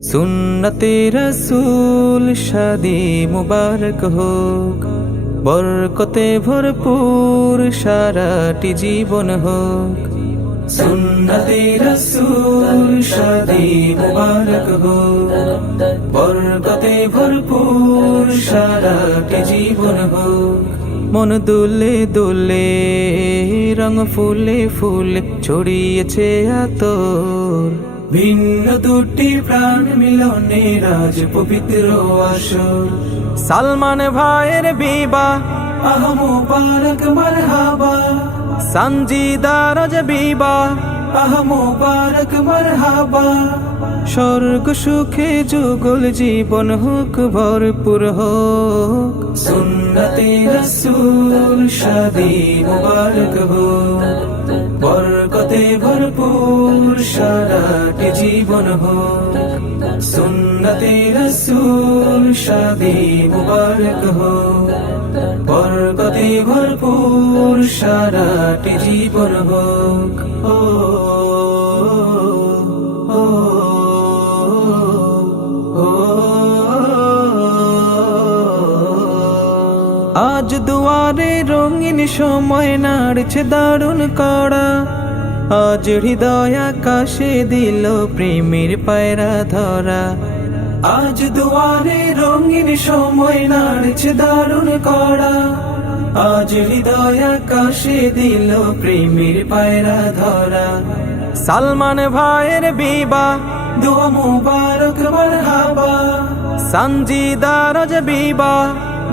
সুন্নতে রসূল শাদি মুবারক হোক, বরকতে ভরপুর সারাটি জীবন হোক। সুন্নতে রসূল শাদি মুবারক হোক, বরকতে ভরপুর সারাটি জীবন হোক। মন দুলে দুলে রং ফুলে ফুলে ছড়িয়েছে আতর, ভিন্ন দুটি প্রাণ মিলনে রাজ পবিত্র আসর। সালমান ভাইয়ের বিবাহ আহ মুবারক মারহাবা, সঞ্জিদা রাজ বিবাহ আহ মুবারক মারহাবা। স্বর্গ সুখে যুগল জীবন হোক ভরপুর হোক। সুন্নতে রসূল শাদি মুবারক হোক, বরকতে ভরপুর সারাটি জীবন হোক। সুন্নতে রসূল শাদি মুবারক হোক, বরকতে ভরপুর সারাটি জীবন হোক। ও আজ দুয়ারে রঙিন সময় নাড়ছে দারুণ কড়া, আজ হৃদয় আকাশে দিল প্রেমের পায়রা ধরা। আজ দুয়ারে রঙিন সময় নাড়ছে দারুণ কড়া, আজ হৃদয় আকাশে দিল প্রেমের পায়রা ধরা। সালমান ভাইয়ের বিবাহ দোয়া মুবারক মারহাবা, সঞ্জিদা রাজ বিবাহ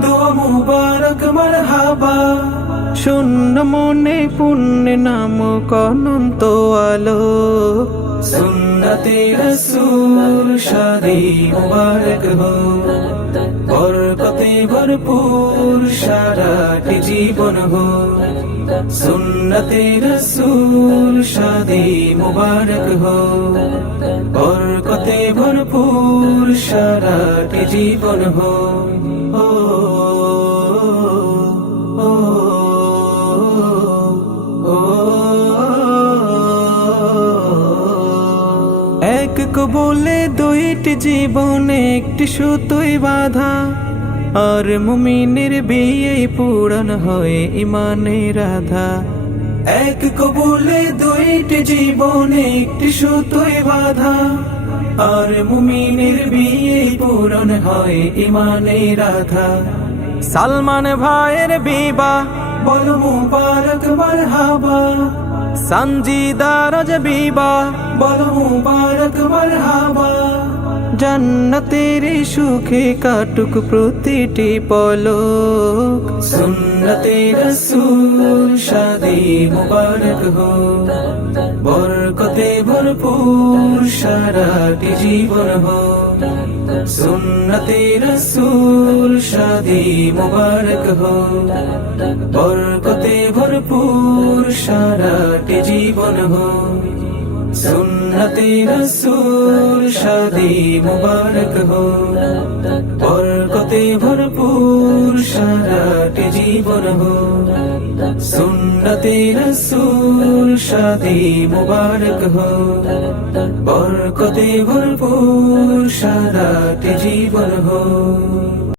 দোয়া মুবারক মারহাবা। শূন্য মনে পুণ্য নামক অনন্ত আলো, সুন্নতে রসূল শাদি মুবারক হোক, বরকতে ভরপুর সারাটি জীবন হোক। সুন্নতে রসূল শাদি মুবারক হোক, বরকতে ভরপুর সারাটি জীবন হোক। ও ও এক কবুলে দুইটি জীবনে একটি সুতোই বাঁধা, আর মুমিনের বিয়ে পূরণ হয়ে ইমানের রাধা। এক কবুলে দুইটি জীবনে একটি সুতোই বাঁধা, আর মুমিনের বিয়ে পূরণ হয় ইমানের রাধা। সালমান ভাইয়ের বিবাহ বল মুবারক মারহাবা, সঞ্জিদা রাজ বিবাহ বল মুবারক মারহাবা। জান্নাতের সুখে কাটুক প্রতিটি পলক, সুন্নতে রসূল শাদি মুবারক হোক, বরকতে ভরপুর সারাটি জীবন হোক। সুন্নতে রসূল শাদি মুবারক হোক, বরকতে ভরপুর সারাটি জীবন হোক। সুন্নতে রসূল শাদি মুবারক হোক, বরকতে ভরপুর সারাটি জীবন হোক। সুন্নতে রসূল শাদি মুবারক হোক, বরকতে ভরপুর সারাটি জীবন হোক।